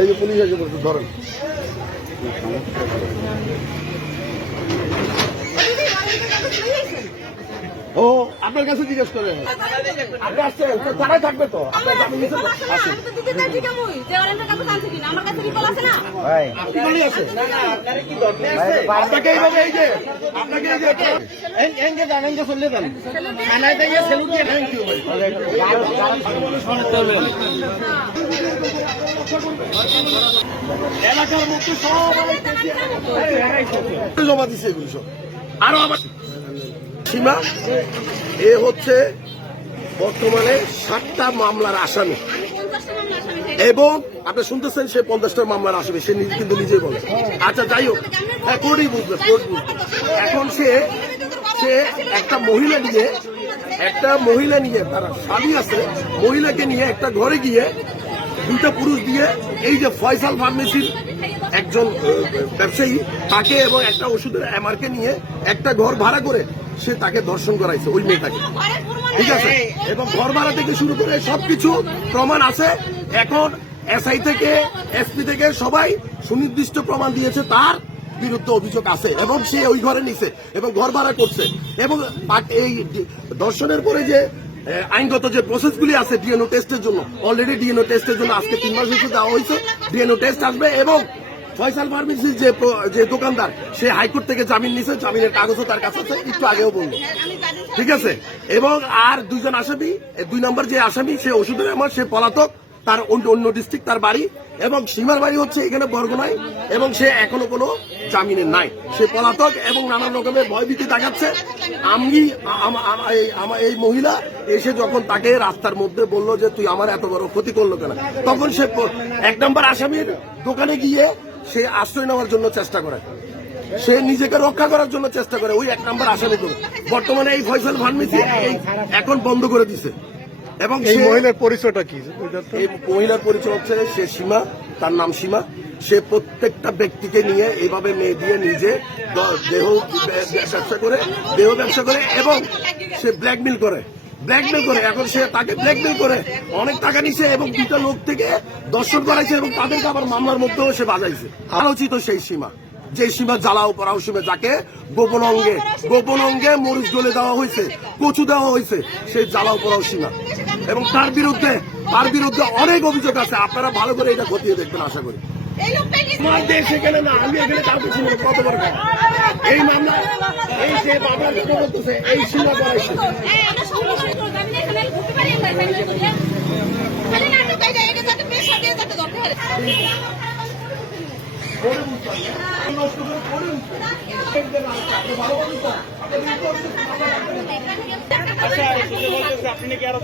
এই যে পুলিশ এসে বলছে ধরেন। ও আপনার কাছে জিজ্ঞেস করে আপনি আসছেন তারাই থাকবে তো আপনার আপনাকে এইভাবে এই যে আপনাকে এই যে জানেন যে চললে যান থানায় যাইয়ে সেলুট দিয়ে থ্যাংক ইউ এলাকার মধ্যে সব জমা দিচ্ছে এগুলো সব আরো আমার সীমা এ হচ্ছে বর্তমানে 7টা মামলার আসামি এবং আপনি শুনতেছেন সে 50টা মামলার আসামি সে কিন্তু নিজেই বলে। আচ্ছা যাই হোক হ্যাঁ কোর্টই বুঝবে এখন সে একটা মহিলা নিয়ে তার স্বামী আছে মহিলাকে নিয়ে একটা ঘরে গিয়ে 2টা পুরুষ দিয়ে এই যে ফয়সাল ফার্মেসির একজন ব্যবসায়ী তাকে এবং একটা ওষুধের এমআরকে নিয়ে একটা ঘর ভাড়া করে সে তাকে ধর্ষণ করাইছে ওই মেয়েটাকে, ঠিক আছে? এবং ঘর ভাড়া থেকে শুরু করে সবকিছু প্রমাণ আছে। এখন এসআই থেকে এসপি থেকে সবাই সুনির্দিষ্ট প্রমাণ দিয়েছে তার বিরুদ্ধে অভিযোগ আছে এবং সে ওই ঘরে নিছে এবং ঘর ভাড়া করছে এবং এই ধর্ষণের পরে যে আইনগত যে প্রসেসগুলি আছে ডিএনও টেস্টের জন্য অলরেডি ডিএনও টেস্টের জন্য আজকে 3 মাস হয়েছে দেওয়া হয়েছে ডিএনও টেস্ট আসবে এবং ফয়সাল ফার্মেসির যে দোকানদার সে হাইকোর্ট থেকে জামিন নিছে জামিনের কাগজও তার কাছে আছে একটু আগেও বললো, ঠিক আছে? এবং আর 2 জন আসামি 2 নম্বর যে আসামি সে ওষুধের আমার সে পলাতক তার অন্য ডিস্ট্রিক্ট তার বাড়ি এবং সীমার বাড়ি হচ্ছে এখানে বরগুনায় এবং সে এখনো কোনো জামিনের নাই সে পলাতক এবং নানান রকমের ভয়ভীতি দেখাচ্ছে। এই মহিলা এসে যখন তাকে রাস্তার মধ্যে বললো যে তুই আমার এত বড় ক্ষতি করলো কেন তখন সে 1 নম্বর আসামির দোকানে গিয়ে সে আশ্রয় নেওয়ার জন্য চেষ্টা করে সে নিজেকে রক্ষা করার জন্য চেষ্টা করে ওই 1 নম্বর আসামি করে বর্তমানে এই ফয়সাল ফার্মেসি এখন বন্ধ করে দিছে। এবং এই মহিলার পরিচয়টা কি? এই মহিলার পরিচয় হচ্ছে সে সীমা, তার নাম সীমা। সে প্রত্যেকটা ব্যক্তিকে নিয়ে এইভাবে মেয়ে দিয়ে নিজে দেহ ব্যবসা করে এবং সে ব্ল্যাকমেল করে এখন সে তাকে ব্ল্যাকমেল করে অনেক টাকা নিছে এবং 2টা লোক থেকে দর্শন করাইছে এবং তাদেরকে আবার মামলার মধ্যেও সে বাজাইছে। আলোচিত সেই সীমা যে সীমা জ্বালাও পড়াও সীমা যাকে গোপন অঙ্গে মরিচ গলে দেওয়া হয়েছে কচু দেওয়া হয়েছে সেই জ্বালাও পড়াও সীমা এবং তার বিরুদ্ধে অনেক অভিযোগ আছে। আপনারা ভালো করে এটা খতিয়ে দেখবেন আশা করি। আমার দেশ এখানে না আমি এখানে কাউকে শুনে কত বড় এই মামলা এই যে বাবা করতেছে এই সীমা করাইছে আপনি কি আরো